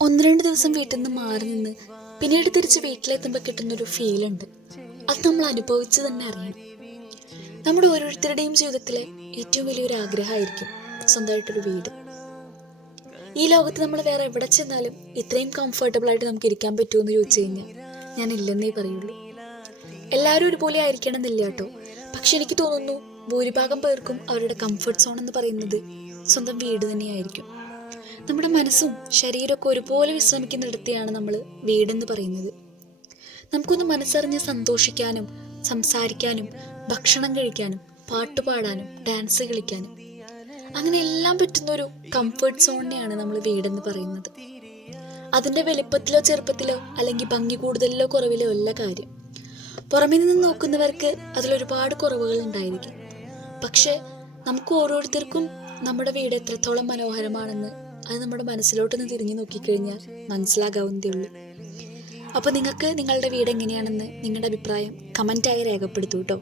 ഒന്ന് രണ്ട് ദിവസം വീട്ടിൽ നിന്ന് മാറി നിന്ന് പിന്നീട് തിരിച്ച് വീട്ടിലെത്തുമ്പോൾ കിട്ടുന്നൊരു ഫീലുണ്ട് അത് നമ്മൾ അനുഭവിച്ച് തന്നെ അറിയണം നമ്മുടെ ഓരോരുത്തരുടെയും ജീവിതത്തിലെ ഏറ്റവും വലിയൊരു ആഗ്രഹമായിരിക്കും സ്വന്തമായിട്ടൊരു വീട്. ഈ ലോകത്ത് നമ്മൾ വേറെ എവിടെ ചെന്നാലും ഇത്രയും കംഫർട്ടബിൾ ആയിട്ട് നമുക്ക് ഇരിക്കാൻ പറ്റുമെന്ന് ചോദിച്ചു കഴിഞ്ഞാൽ ഞാൻ ഇല്ലെന്നേ പറയുള്ളൂ. എല്ലാവരും ഒരുപോലെ ആയിരിക്കണം എന്നില്ല കേട്ടോ. പക്ഷെ എനിക്ക് തോന്നുന്നു ഭൂരിഭാഗം പേർക്കും അവരുടെ കംഫർട്ട് സോൺ എന്ന് പറയുന്നത് സ്വന്തം വീട് തന്നെയായിരിക്കും. നമ്മുടെ മനസ്സും ശരീരമൊക്കെ ഒരുപോലെ വിശ്രമിക്കുന്നിടത്തെയാണ് നമ്മൾ വീടെന്ന് പറയുന്നത്. നമുക്കൊന്ന് മനസ്സറിഞ്ഞ് സന്തോഷിക്കാനും സംസാരിക്കാനും ഭക്ഷണം കഴിക്കാനും പാട്ട് പാടാനും ഡാൻസ് കളിക്കാനും അങ്ങനെ എല്ലാം പറ്റുന്ന ഒരു കംഫർട്ട് സോണിനെയാണ് നമ്മൾ വീടെന്ന് പറയുന്നത്. അതിന്റെ വലിപ്പത്തിലോ ചെറുപ്പത്തിലോ അല്ലെങ്കിൽ ഭംഗി കൂടുതലിലോ കുറവിലോ അല്ല കാര്യം. പുറമേ നിന്ന് നോക്കുന്നവർക്ക് അതിലൊരുപാട് കുറവുകൾ ഉണ്ടായിരിക്കും. പക്ഷേ നമുക്ക് ഓരോരുത്തർക്കും നമ്മുടെ വീട് എത്രത്തോളം മനോഹരമാണെന്ന് അത് നമ്മുടെ മനസ്സിലോട്ട് മനസ്സിലോട്ടൊന്ന് തിരിഞ്ഞു നോക്കിക്കഴിഞ്ഞാൽ മനസ്സിലാകാവുന്നതേ ഉള്ളൂ. അപ്പോൾ നിങ്ങൾക്ക് നിങ്ങളുടെ വീട് എങ്ങനെയാണെന്ന് നിങ്ങളുടെ അഭിപ്രായം കമന്റായി രേഖപ്പെടുത്തൂ കേട്ടോ